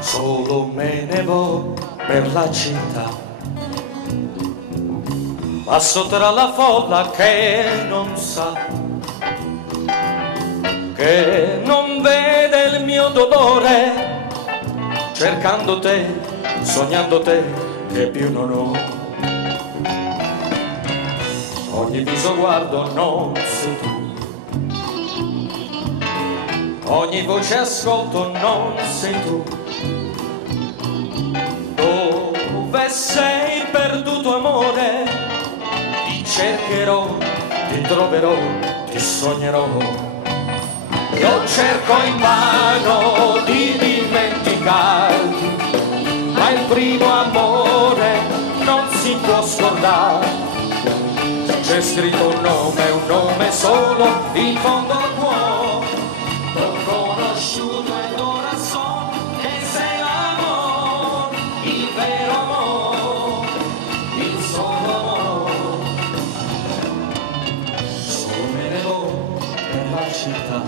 Solo me ne vo per la città, passo tra la folla che non sa, che non vede il mio dolore, cercando te, sognando te, che più non ho. Ogni viso guardo non sei tu, ogni voce ascolto non sei tu. Dove sei perduto amore? Ti cercherò, ti troverò, ti sognerò. Io cerco invano di dimenticarti, ma il primo amore non si può scordare. C'è scritto un nome solo in fondo al cuore. L'ho conosciuto ed ora so che sei l'amore, il vero amore, il solo amore. Solo me ne vo per la città,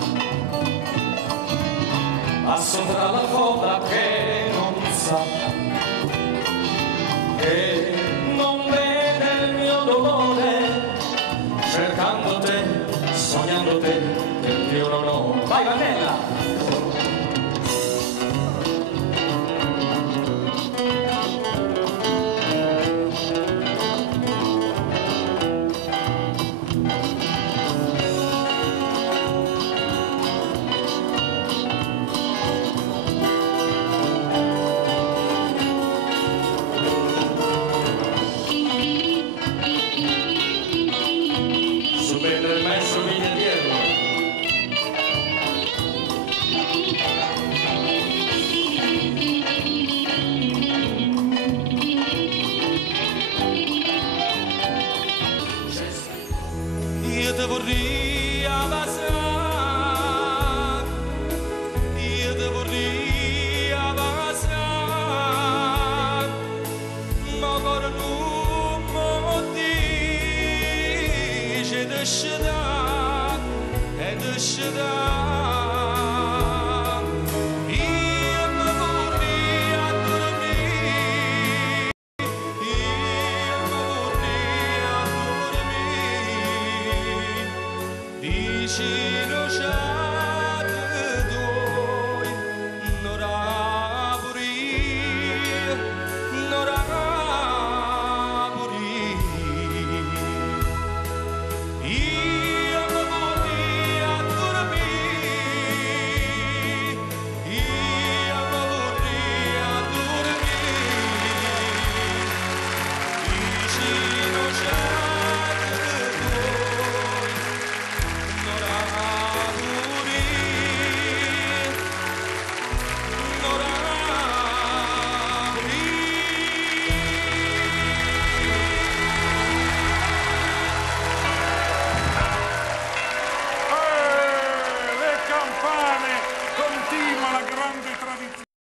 passo tra la folla che non sa, che non vede il mio dolore, cercando te, sognando te, del mio non ho. Vai Vanella! Subendo il maestro Vigliadiero. Io te vorrei abbassare, io te vorrei abbassare, ma ora non mi dice di scendere e di scendere. Io mi vorrei addormire, io mi vorrei addormire, vicino c'è